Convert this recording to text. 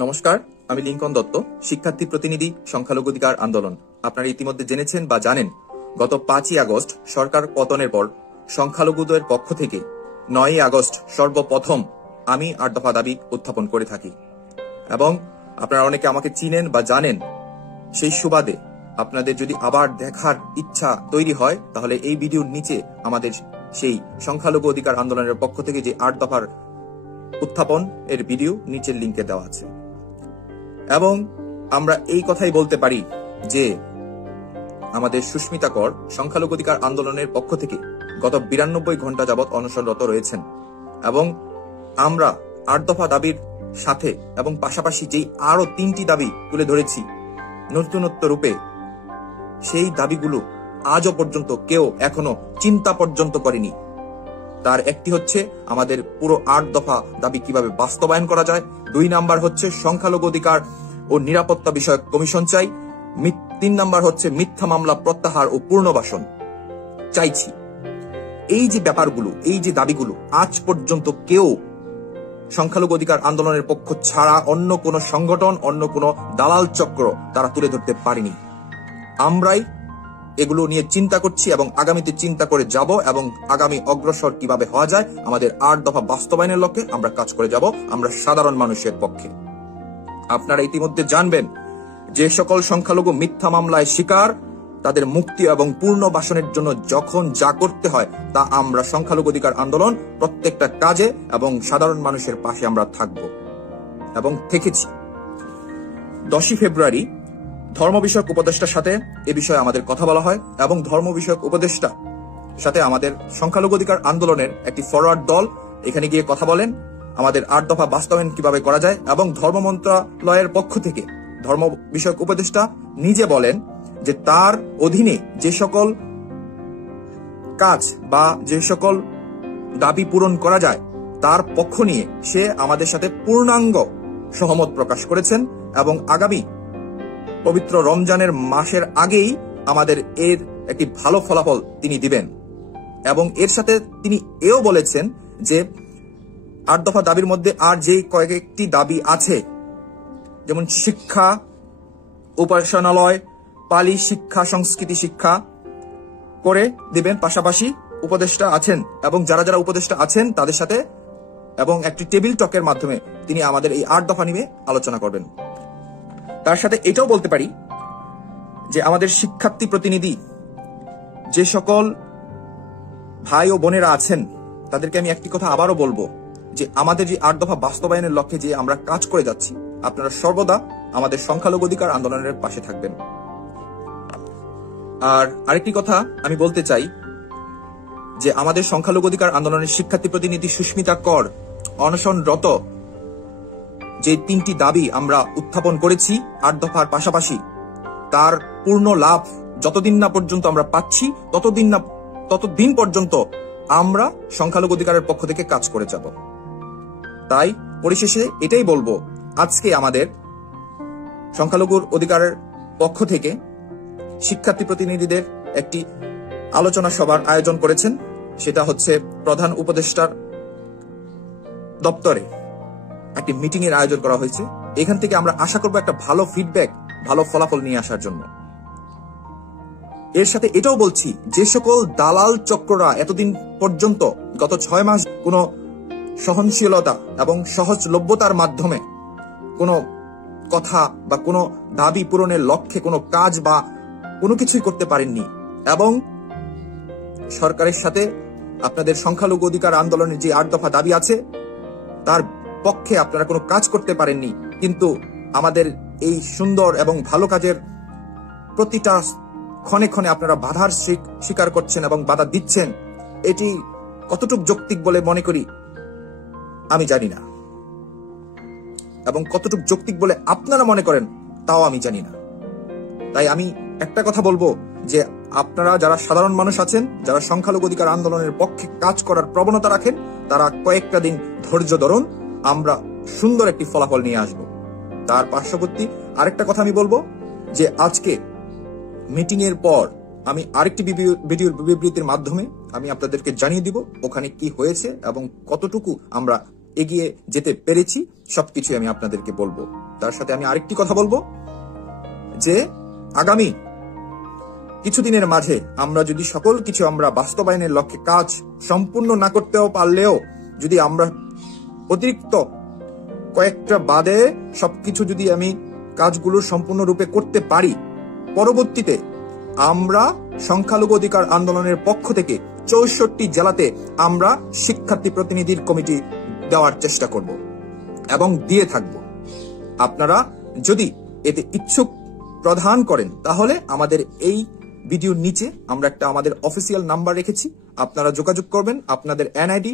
নমস্কার, আমি লিঙ্কন দত্ত, শিক্ষার্থী প্রতিনিধি, সংখ্যালঘু অধিকার আন্দোলন। আপনারা ইতিমধ্যে জেনেছেন বা জানেন, গত 5ই আগস্ট সরকার পতনের পর সংখ্যালঘুদের পক্ষ থেকে 9ই আগস্ট সর্বপ্রথম আমি 8 দফা দাবি উত্থাপন করে থাকি। এবং আপনারা অনেকে আমাকে চিনেন বা জানেন। সেই সুবাদে আপনাদের যদি আবার দেখার ইচ্ছা তৈরি হয়, তাহলে এই ভিডিওর নিচে আমাদের সেই সংখ্যালঘু অধিকার আন্দোলনের পক্ষ থেকে যে 8 দফার উত্থাপন এর ভিডিও নিচের লিঙ্কে দেওয়া আছে। এবং আমরা এই কথাই বলতে পারি যে আমাদের সুস্মিতা কর সংখ্যালঘু অধিকার আন্দোলনের পক্ষ থেকে গত 92 ঘন্টা যাবৎ অনশনরত রয়েছেন। এবং আমরা 8 দফা দাবির সাথে এবং পাশাপাশি যেই আরো 3টি দাবি তুলে ধরেছি নতুনত্ব রূপে, সেই দাবিগুলো আজও পর্যন্ত কেউ এখনো চিন্তা পর্যন্ত করেনি। তার একটি হচ্ছে আমাদের পুরো 8 দফা দাবি কিভাবে বাস্তবায়ন করা যায়। 2 নাম্বার হচ্ছে সংখ্যালঘু অধিকার ও নিরাপত্তা বিষয়ক কমিশন চাই। 3 নাম্বার হচ্ছে মিথ্যা মামলা প্রত্যাহার ও পুনর্বাসন চাইছি। এই যে ব্যাপারগুলো, এই যে দাবিগুলো আজ পর্যন্ত কেউ সংখ্যালঘু অধিকার আন্দোলনের পক্ষ ছাড়া অন্য কোনো সংগঠন, অন্য কোনো দালাল চক্র তারা তুলে ধরতে পারেনি। আমরাই এগুলো নিয়ে চিন্তা করছি এবং আগামীতে চিন্তা করে যাব এবং আগামী অগ্রসর কিভাবে হওয়া যায় আমাদের 8 দফা বাস্তবায়নের লক্ষ্যে আমরা কাজ করে যাব, আমরা সাধারণ মানুষের পক্ষে। আপনারা ইতিমধ্যে জানবেন যে সকল সংখ্যালঘু মিথ্যা মামলায় শিকার, তাদের মুক্তি এবং পুনর্বাসনের জন্য যখন যা করতে হয় তা আমরা সংখ্যালঘু অধিকার আন্দোলন প্রত্যেকটা কাজে এবং সাধারণ মানুষের পাশে আমরা থাকব এবং থেকেছি। 10ই ফেব্রুয়ারি ধর্ম বিষয়ক উপদেষ্টার সাথে এ বিষয়ে আমাদের কথা বলা হয় এবং ধর্ম বিষয়ক উপদেষ্টা সাথে আমাদের সংখ্যালঘু অধিকার আন্দোলনের একটি ফরওয়ার্ড দল এখানে গিয়ে কথা বলেন আমাদের 8 দফা বাস্তবায়ন কিভাবে করা যায়। এবং ধর্ম মন্ত্রণালয়ের পক্ষ থেকে ধর্ম বিষয়ক উপদেষ্টা নিজে বলেন যে তার অধীনে যে সকল কাজ বা যে সকল দাবি পূরণ করা যায় তার পক্ষ নিয়ে সে আমাদের সাথে পূর্ণাঙ্গ সহমত প্রকাশ করেছেন এবং আগামী পবিত্র রমজানের মাসের আগেই আমাদের এর একটি ভালো ফলাফল তিনি দিবেন। এবং এর সাথে তিনি এও বলেছেন যে 8 দফা দাবির মধ্যে আর যে কয়েকটি দাবি আছে, যেমন শিক্ষা, উপাসনালয়, পালি শিক্ষা, সংস্কৃতি শিক্ষা করে দিবেন। পাশাপাশি উপদেষ্টা আছেন এবং যারা যারা উপদেষ্টা আছেন তাদের সাথে এবং একটি টেবিল টকের মাধ্যমে তিনি আমাদের এই 8 দফা নিয়ে আলোচনা করবেন। তার সাথে এটাও বলতে পারি যে আমাদের শিক্ষার্থী প্রতিনিধি যে সকল ভাই ও বোনেরা আছেন তাদেরকে আমি একটি কথা আবারও বলবো যে আমাদের যে 8 দফা বাস্তবায়নের লক্ষ্যে যে আমরা কাজ করে যাচ্ছি, আপনারা সর্বদা আমাদের সংখ্যালঘু অধিকার আন্দোলনের পাশে থাকবেন। আর আরেকটি কথা আমি বলতে চাই যে আমাদের সংখ্যালঘু অধিকার আন্দোলনের শিক্ষার্থী প্রতিনিধি সুস্মিতা কর অনশনরত যে 3টি দাবি আমরা উত্থাপন করেছি 8 দফার পাশাপাশি, তার পূর্ণ লাভ যতদিন না পর্যন্ত আমরা পাচ্ছি ততদিন পর্যন্ত আমরা সংখ্যালঘু অধিকারের পক্ষ থেকে কাজ করে যাব। তাই পরিশেষে এটাই বলবো, আজকে আমাদের সংখ্যালঘুর অধিকারের পক্ষ থেকে শিক্ষার্থী প্রতিনিধিদের একটি আলোচনা সভার আয়োজন করেছেন। সেটা হচ্ছে প্রধান উপদেষ্টার দপ্তরে একটি মিটিং এর আয়োজন করা হয়েছে। এখান থেকে আমরা আশা করব একটা ভালো ফিডব্যাক, ভালো ফলাফল নিয়ে আসার জন্য। এর সাথে এটাও বলছি, যে সকল দালাল চক্ররা এতদিন পর্যন্ত গত 6 মাস কোনো সহনশীলতা এবং সহজলভ্যতার মাধ্যমে কোনো কথা বা কোনো দাবি পূরণের লক্ষ্যে কোনো কাজ বা কোনো কিছুই করতে পারেননি এবং সরকারের সাথে আপনাদের সংখ্যালঘু অধিকার আন্দোলনের যে 8 দফা দাবি আছে তার পক্ষে আপনারা কোনো কাজ করতে পারেননি, কিন্তু আমাদের এই সুন্দর এবং ভালো কাজের প্রতিটা ক্ষণে ক্ষণে আপনারা বাধার স্বীকার করছেন এবং বাধা দিচ্ছেন। এটি কতটুকু যৌক্তিক বলে মনে করি আমি জানি না, এবং কতটুকু যৌক্তিক বলে আপনারা মনে করেন তাও আমি জানি না। তাই আমি একটা কথা বলবো যে আপনারা যারা সাধারণ মানুষ আছেন, যারা সংখ্যালঘু অধিকার আন্দোলনের পক্ষে কাজ করার প্রবণতা রাখেন, তারা কয়েকটা দিন ধৈর্য ধরুন, আমরা সুন্দর একটি ফলাফল নিয়ে আসব। তার পার্শ্ববর্তী আরেকটা কথা আমি বলবো যে আজকে মিটিং এর পর আমি আরেকটি বিবৃতির মাধ্যমে আমি আপনাদেরকে জানিয়ে দিব ওখানে কি হয়েছে এবং কতটুকু আমরা এগিয়ে যেতে পেরেছি সবকিছু আমি আপনাদেরকে বলবো। তার সাথে আমি আরেকটি কথা বলবো যে আগামী কিছুদিনের মাঝে আমরা যদি সকল কিছু আমরা বাস্তবায়নের লক্ষ্যে কাজ সম্পূর্ণ না করতেও পারলেও যদি আমরা অতিরিক্ত কয়েকটা বাদে সবকিছু যদি আমি কাজগুলো সম্পূর্ণরূপে করতে পারি, পরবর্তীতে আমরা সংখ্যালঘু অধিকার আন্দোলনের পক্ষ থেকে 64 জেলাতে আমরা শিক্ষার্থী প্রতিনিধির কমিটি দেওয়ার চেষ্টা করব এবং দিয়ে থাকব। আপনারা যদি এতে ইচ্ছুক প্রদান করেন তাহলে আমাদের এই ভিডিওর নিচে আমরা একটা আমাদের অফিসিয়াল নাম্বার রেখেছি, আপনারা যোগাযোগ করবেন আপনাদের NID